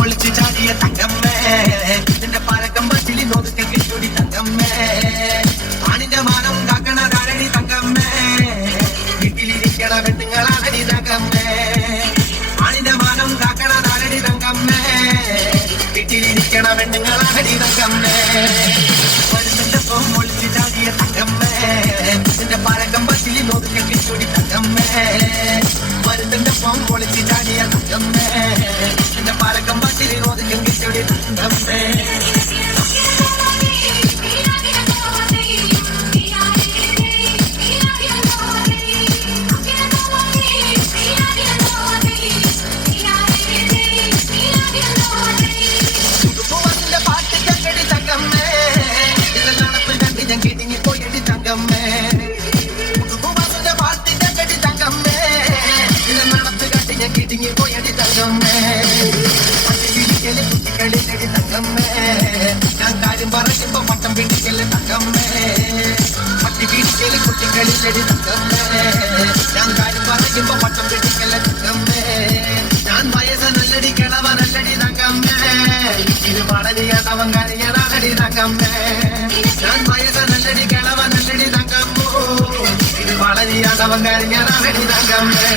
ഒളിച്ചു ചാടിയ തങ്കമ്മേ നിന്റെ പരക്കം പച്ചിലി നോക്കി കിട്ടൂടി തങ്കമ്മേ ആണിന്റെ മാനം കാക്കണ കാരണി തങ്കമ്മേ വീട്ടിലിരിക്കണ പെണ്ണുങ്ങളാണടി തങ്കമ്മേ ആണിന്റെ മാനം കാക്കണ കാരണി തങ്കമ്മേ വീട്ടിലിരിക്കണ പെണ്ണുങ്ങളാണടി തങ്കമ്മേ ഒളിച്ചു ചാടിയ തങ്കമ്മേ നിന്റെ പരക്കം പച്ചിലി നോക്കി കിട്ടൂടി തങ്കമ്മേ മരുന്നിന്റെ ഒളിച്ചു ചാടിയ തങ്കമ്മേ നിന്റെ പരക്കം പച്ചിലി നോക്കി കിട്ടൂടി തങ്കമ്മേ ഞാൻ കാര്യം പറയുമ്പോ പട്ടം പിടിക്കല് തങ്കമ്മേ പട്ടി പിടിക്കല് കുട്ടികളിലടി തങ്കമ്മേ ഞാൻ കാര്യം പറയുമ്പോ പട്ടം പിടിക്കല് തങ്കമ്മേ ഞാൻ വയസ്സ നല്ലടി കിളവ നല്ലടി തങ്കമ്മേ ഇത് വളരെയവൻ കരയണടി തങ്കമ്മേ ഞാൻ വയസ്സ നല്ലടി കിളവ നല്ലടി തങ്കമ്മോ ഇത് വളരെയവൻ കരയണടി തങ്കമ്മേ